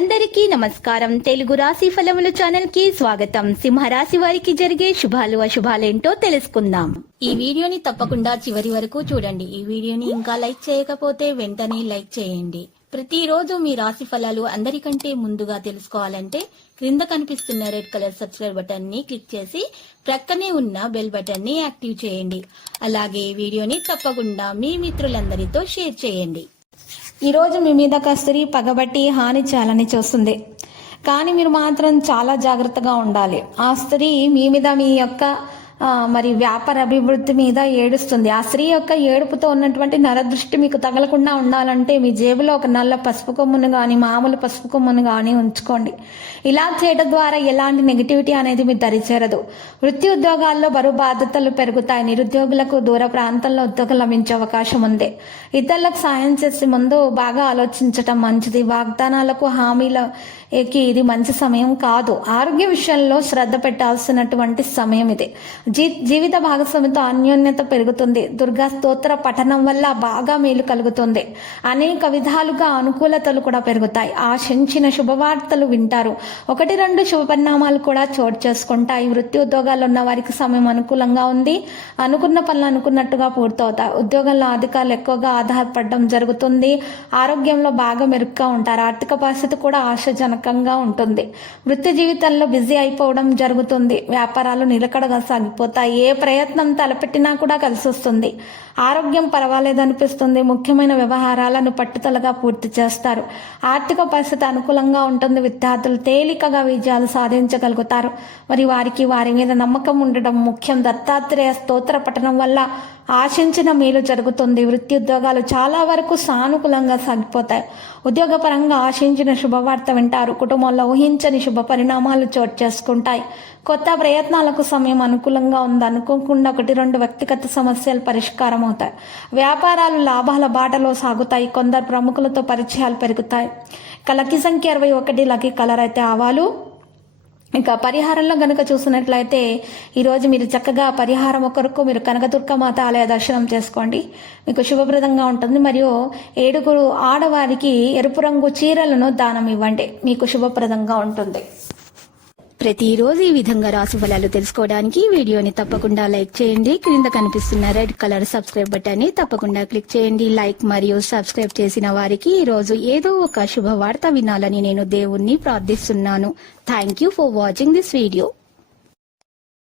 అందరికీ నమస్కారం. తెలుగు రాశి ఫలముల ఛానల్ కి స్వాగతం. సింహరాశి వారికి జరిగే శుభాలు అశుభాలేంటో తెలుసుకుందాం. ఈ వీడియోని తప్పకుండా చివరి వరకు చూడండి. ఈ వీడియోని ఇంకా లైక్ చేయకపోతే వెంటనే లైక్ చేయండి. ప్రతిరోజు మీ రాశి ఫలాలు అందరికంటే ముందుగా తెలుసుకోవాలంటే క్రింద కనిపిస్తున్న రెడ్ కలర్ సబ్స్క్రైబ్ బటన్ ని క్లిక్ చేసి ప్రక్కనే ఉన్న బెల్ బటన్ ని యాక్టివ్ చేయండి. అలాగే ఈ వీడియోని తప్పకుండా మీ మిత్రులందరితో షేర్ చేయండి. ఈరోజు మీ మీద ఒక స్త్రీ పగబట్టి హాని చేయాలని చూస్తుంది, కానీ మీరు మాత్రం చాలా జాగ్రత్తగా ఉండాలి. ఆ స్త్రీ మీ మీద మీ యొక్క మరి వ్యాపార అభివృద్ధి మీద ఏడుస్తుంది. ఆ స్త్రీ యొక్క ఏడుపుతో ఉన్నటువంటి నరదృష్టి మీకు తగలకుండా ఉండాలంటే మీ జేబులో ఒక నల్ల పసుపు కొమ్మును కానీ మామూలు పసుపు కొమ్మును కానీ ఉంచుకోండి. ఇలా చేయడం ద్వారా ఎలాంటి నెగిటివిటీ అనేది మీ దరిచేరదు. వృత్తి ఉద్యోగాల్లో బరువు బాధ్యతలు పెరుగుతాయి. నిరుద్యోగులకు దూర ప్రాంతంలో ఉద్యోగం లభించే అవకాశం ఉంది. ఇతరులకు సాయం చేసే ముందు బాగా ఆలోచించటం మంచిది. వాగ్దానాలకు హామీలకి ఇది మంచి సమయం కాదు. ఆరోగ్య విషయంలో శ్రద్ధ పెట్టాల్సినటువంటి సమయం ఇది. జీవిత భాగస్వామితో అన్యోన్యత పెరుగుతుంది. దుర్గా స్తోత్ర పఠనం వల్ల బాగా మేలు కలుగుతుంది. అనేక విధాలుగా అనుకూలతలు కూడా పెరుగుతాయి. ఆశించిన శుభవార్తలు వింటారు. 1-2 శుభ పరిణామాలు కూడా చోటు చేసుకుంటాయి. వృత్తి ఉద్యోగాలు ఉన్న వారికి సమయం అనుకూలంగా ఉంది. అనుకున్న పనులు అనుకున్నట్టుగా పూర్తవుతాయి. ఉద్యోగంలో అధికారులు ఎక్కువగా ఆధారపడడం జరుగుతుంది. ఆరోగ్యంలో బాగా మెరుగ్గా ఉంటారు. ఆర్థిక పరిస్థితి కూడా ఆశాజనకంగా ఉంటుంది. వృత్తి జీవితంలో బిజీ అయిపోవడం జరుగుతుంది. వ్యాపారాలు నిలకడగా సాగిపోతాయి. ఏ ప్రయత్నం తలపెట్టినా కూడా కలిసి వస్తుంది. ఆరోగ్యం పర్వాలేదనిపిస్తుంది. ముఖ్యమైన వ్యవహారాలను పట్టుదలగా పూర్తి చేస్తారు. ఆర్థిక పరిస్థితి అనుకూలంగా ఉంటుంది. విద్యార్థులు తేలికగా విజయాలు సాధించగలుగుతారు. మరి వారికి వారి మీద నమ్మకం ఉండడం ముఖ్యం. దత్తాత్రేయ స్తోత్ర పఠనం వల్ల ఆశించిన మేలు జరుగుతుంది. వృత్తి ఉద్యోగాలు చాలా వరకు సానుకూలంగా సాగిపోతాయి. ఉద్యోగపరంగా ఆశించిన శుభవార్త వింటారు. కుటుంబంలో ఊహించని శుభ పరిణామాలు చోటు చేసుకుంటాయి. కొత్త ప్రయత్నాలకు సమయం అనుకూలంగా ఉంది. అనుకోకుండా 1-2 వ్యక్తిగత సమస్యలు పరిష్కారం అవుతాయి. వ్యాపారాలు లాభాల బాటలో సాగుతాయి. కొందరు ప్రముఖులతో పరిచయాలు పెరుగుతాయి. లక్కీ సంఖ్య 21. లక్కీ కలర్ అయితే ఆవాలు. ఇంకా పరిహారంలో గనుక చూసినట్లయితే ఈరోజు మీరు చక్కగా పరిహారం కొరకు మీరు కనకదుర్గమాత ఆలయ దర్శనం చేసుకోండి. మీకు శుభప్రదంగా ఉంటుంది. మరియు 7 ఆడవారికి ఎరుపు రంగు చీరలను దానం ఇవ్వండి. మీకు శుభప్రదంగా ఉంటుంది. ప్రతిరోజు ఈ విధంగా రాశి ఫలాలు తెలుసుకోవడానికి వీడియోని తప్పకుండా లైక్ చేయండి. క్రింద కనిపిస్తున్న రెడ్ కలర్ సబ్స్క్రైబ్ బటన్ ని తప్పకుండా క్లిక్ చేయండి. లైక్ మరియు సబ్స్క్రైబ్ చేసిన వారికి ఈ రోజు ఏదో ఒక శుభవార్త వినాలని నేను దేవుణ్ణి ప్రార్థిస్తున్నాను. Thank you for watching this video.